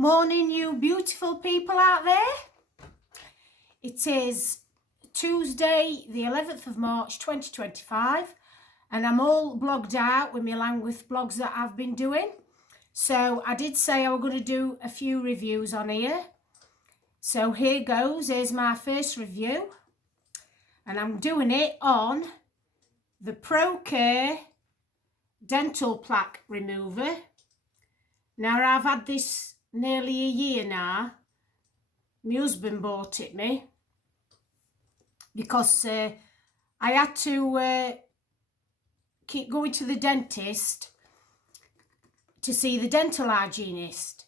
Morning, you beautiful people out there. It is Tuesday, the 11th of March 2025, and I'm all blogged out with my language blogs that I've been doing. So I did say I was going to do a few reviews on here. So here goes. Here's my first review, and I'm doing it on the ProCare Dental Plaque Remover. Now, I've had this nearly a year now. My husband bought it me because I had to keep going to the dentist to see the dental hygienist,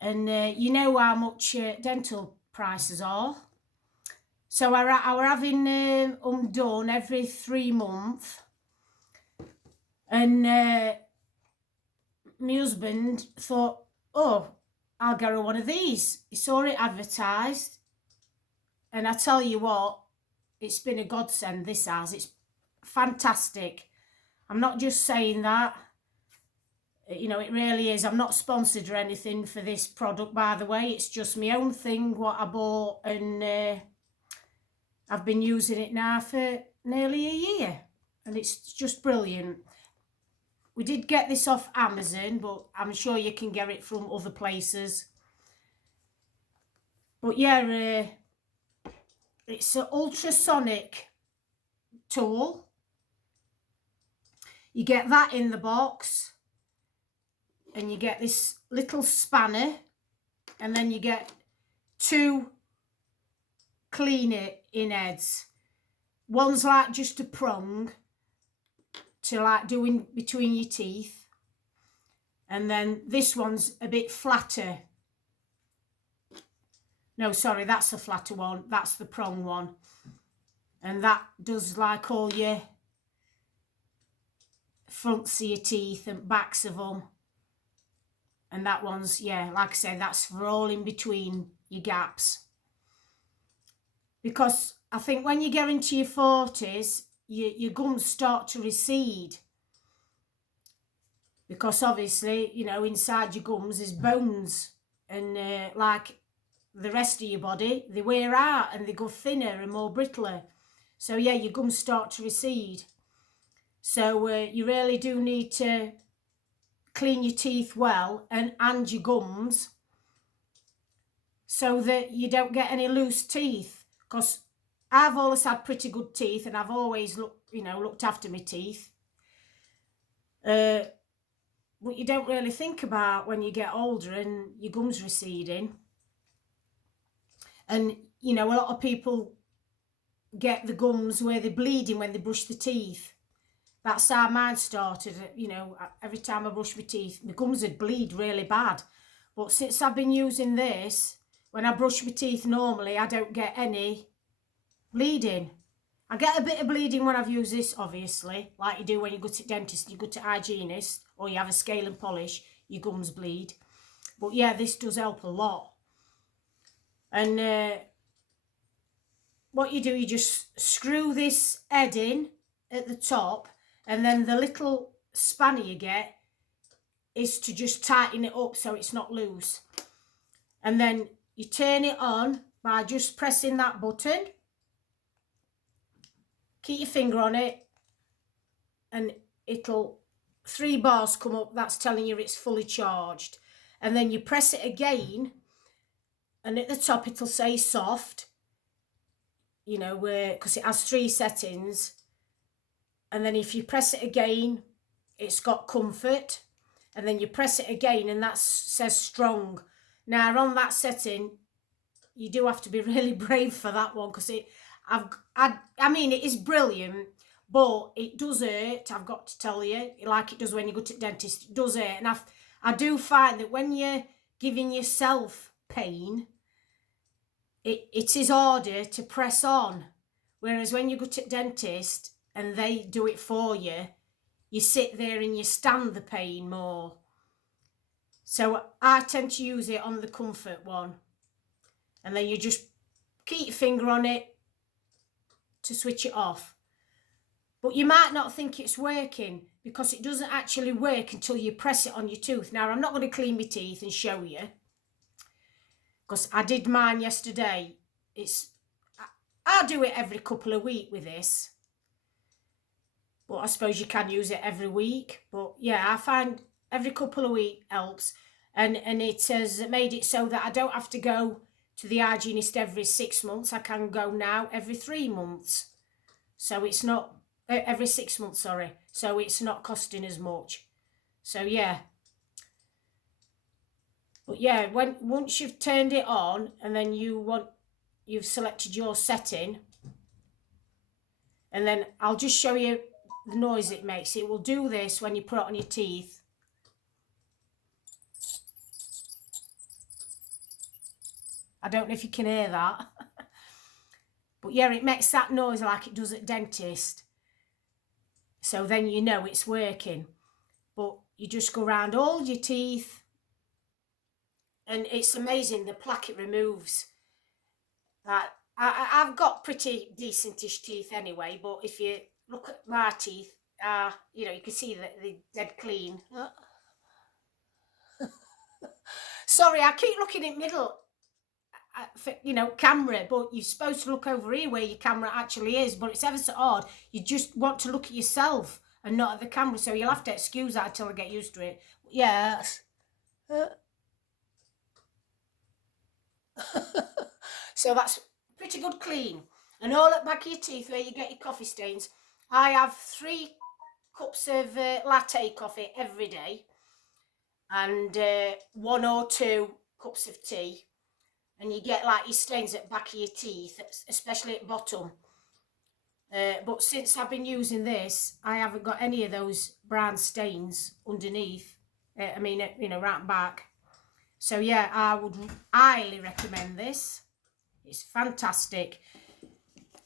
and you know how much dental prices are. So I were having them done every 3 months, and my husband thought, oh, I'll get her one of these. He saw it advertised, and I tell you what, it's been a godsend, this has. It's fantastic. I'm not just saying that. You know, it really is. I'm not sponsored or anything for this product, by the way. It's just my own thing, what I bought, and I've been using it now for nearly a year, and it's just brilliant. We did get this off Amazon, but I'm sure you can get it from other places. But yeah, it's an ultrasonic tool. You get that in the box, and you get this little spanner, and then you get 2 cleaner in heads. One's like just a prong to like doing between your teeth, and then this one's a bit flatter. No, sorry, that's a flatter one. That's the prong one, and that does like all your fronts of your teeth and backs of them. And that one's, yeah, like I said, that's for all in between your gaps. Because I think when you get into your 40s, your gums start to recede. Because obviously, you know, inside your gums is bones. And like the rest of your body, they wear out and they go thinner and more brittler. So yeah, your gums start to recede. So you really do need to clean your teeth well and your gums, so that you don't get any loose teeth. Because I've always had pretty good teeth, and I've always looked after my teeth. What you don't really think about when you get older and your gums receding. And you know, a lot of people get the gums where they're bleeding when they brush the teeth. That's how mine started. You know, every time I brush my teeth, my gums would bleed really bad. But since I've been using this, when I brush my teeth normally, I don't get any bleeding. I get a bit of bleeding when I've used this, obviously, like you do when you go to the dentist, you go to hygienist, or you have a scale and polish, your gums bleed. But yeah, this does help a lot. And what you do, you just screw this head in at the top, and then the little spanner you get is to just tighten it up so it's not loose. And then you turn it on by just pressing that button. Keep your finger on it, and 3 bars come up. That's telling you it's fully charged. And then you press it again, and at the top it'll say soft, you know, because it has 3 settings. And then if you press it again, it's got comfort. And then you press it again, and that says strong. Now, on that setting, you do have to be really brave for that one, because I mean, it is brilliant, but it does hurt, I've got to tell you, like it does when you go to the dentist. It does hurt. And I do find that when you're giving yourself pain, it is harder to press on. Whereas when you go to the dentist and they do it for you, you sit there and you stand the pain more. So I tend to use it on the comfort one. And then you just keep your finger on it to switch it off. But you might not think it's working, because it doesn't actually work until you press it on your tooth. Now, I'm not going to clean my teeth and show you, because I did mine yesterday. I do it every couple of weeks with this, but I suppose you can use it every week. But yeah, I find every couple of weeks helps, and it has made it so that I don't have to go to the hygienist every 6 months. I can go now every 3 months, so it's not every 6 months, sorry, so it's not costing as much. So yeah, but yeah, once you've turned it on and then you've selected your setting, and then I'll just show you the noise it makes. It will do this when you put it on your teeth. I don't know if you can hear that. But yeah, it makes that noise like it does at dentist. So then you know it's working. But you just go around all your teeth, and it's amazing the plaque it removes. I've got pretty decentish teeth anyway, but if you look at my teeth, you know, you can see that they're dead clean. Sorry, I keep looking in middle, you know, camera, but you're supposed to look over here where your camera actually is, but it's ever so odd. You just want to look at yourself and not at the camera, so you'll have to excuse that until I get used to it. Yes. So that's pretty good clean. And all at back of your teeth where you get your coffee stains, I have 3 cups of latte coffee every day, and 1 or 2 cups of tea, and you get like your stains at the back of your teeth, especially at bottom. But since I've been using this, I haven't got any of those brown stains underneath. I mean, you know, right back. So yeah, I would highly recommend this. It's fantastic.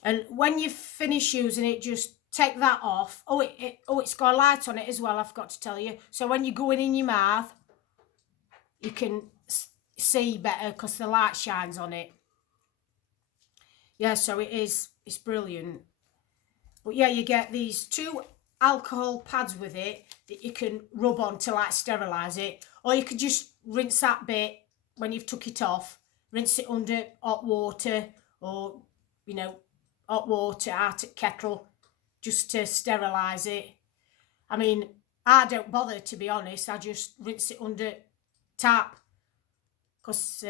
And when you finish using it, just take that off. Oh, it's got a light on it as well, I forgot to tell you. So when you're going in your mouth, you can see better because the light shines on it. Yeah, so it's brilliant. But yeah, you get these 2 alcohol pads with it that you can rub on to like sterilise it. Or you could just rinse that bit when you've took it off. Rinse it under hot water, or, you know, hot water out at kettle, just to sterilise it. I mean, I don't bother, to be honest. I just rinse it under tap, because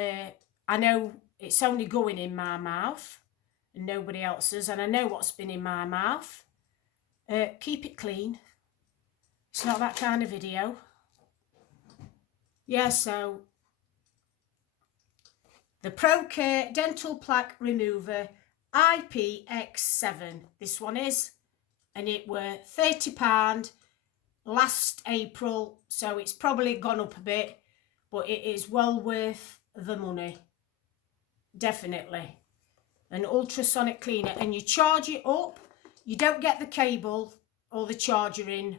I know it's only going in my mouth and nobody else's, and I know what's been in my mouth. Keep it clean. It's not that kind of video. Yeah, so the ProCare Dental Plaque Remover IPX7, this one is, and it were £30 last April, so it's probably gone up a bit, but it is well worth the money, definitely. An ultrasonic cleaner, and you charge it up. You don't get the cable or the charger in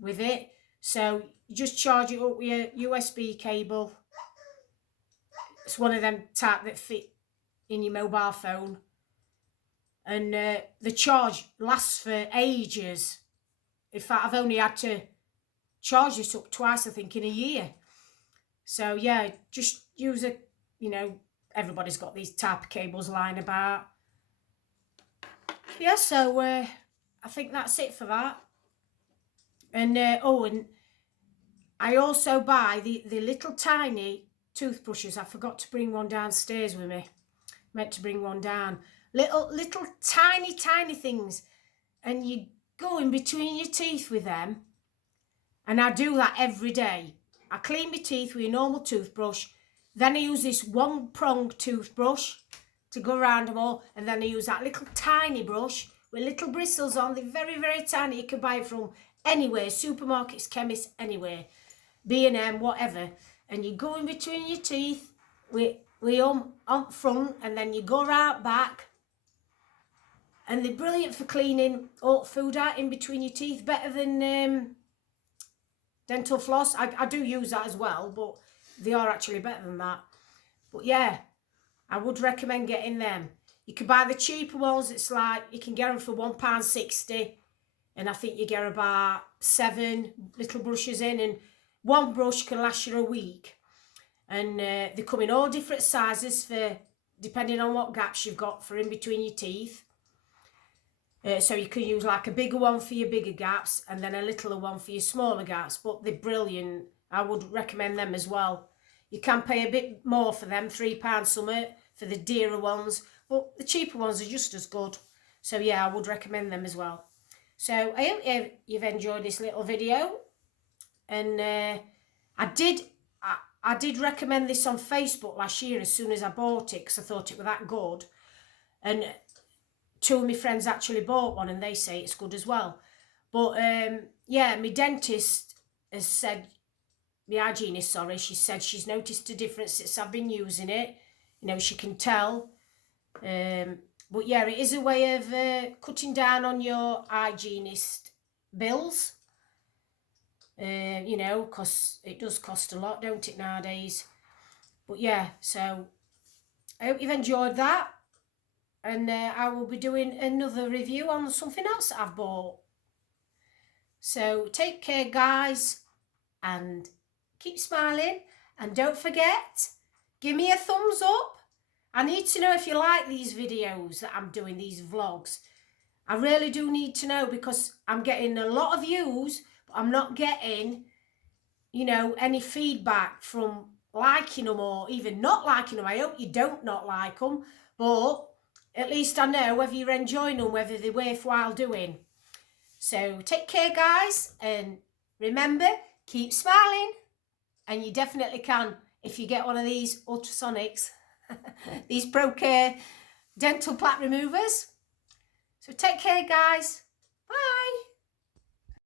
with it, so you just charge it up with your USB cable. It's one of them type that fit in your mobile phone, and the charge lasts for ages. In fact, I've only had to charge this up twice, I think, in a year. So yeah, just use a, you know, everybody's got these type of cables lying about. Yeah, so I think that's it for that. And oh, and I also buy the little tiny toothbrushes. I forgot to bring one downstairs with me. Meant to bring one down. Little tiny things, and you go in between your teeth with them. And I do that every day. I clean my teeth with a normal toothbrush. Then I use this 1-pronged toothbrush to go around them all. And then I use that little tiny brush with little bristles on. They're very tiny. You can buy it from anywhere, supermarkets, chemists, anywhere, B&M, whatever. And you go in between your teeth with on front, and then you go right back. And they're brilliant for cleaning all food out in between your teeth, better than dental floss. I do use that as well, but they are actually better than that. But yeah, I would recommend getting them. You can buy the cheaper ones. It's like, you can get them for £1.60, and I think you get about 7 little brushes in, and one brush can last you a week. And they come in all different sizes for depending on what gaps you've got for in between your teeth. So you can use like a bigger one for your bigger gaps and then a littler one for your smaller gaps. But they're brilliant. I would recommend them as well. You can pay a bit more for them, £3 something for the dearer ones. But the cheaper ones are just as good. So yeah, I would recommend them as well. So I hope you've enjoyed this little video. And I did recommend this on Facebook last year as soon as I bought it because I thought it was that good. And 2 of my friends actually bought one and they say it's good as well. But yeah, my dentist has said, my hygienist, sorry, she said she's noticed a difference since I've been using it. You know, she can tell. But yeah, it is a way of cutting down on your hygienist bills. You know, because it does cost a lot, don't it, nowadays? But yeah, so I hope you've enjoyed that. And I will be doing another review on something else that I've bought. So take care, guys, and keep smiling. And don't forget, give me a thumbs up. I need to know if you like these videos that I'm doing, these vlogs. I really do need to know because I'm getting a lot of views, but I'm not getting, you know, any feedback from liking them or even not liking them. I hope you don't not like them, but at least I know whether you're enjoying them, whether they're worthwhile doing. So take care, guys, and remember, keep smiling. And you definitely can if you get one of these Ultrasonics, these ProCare dental plaque removers. So take care, guys. Bye.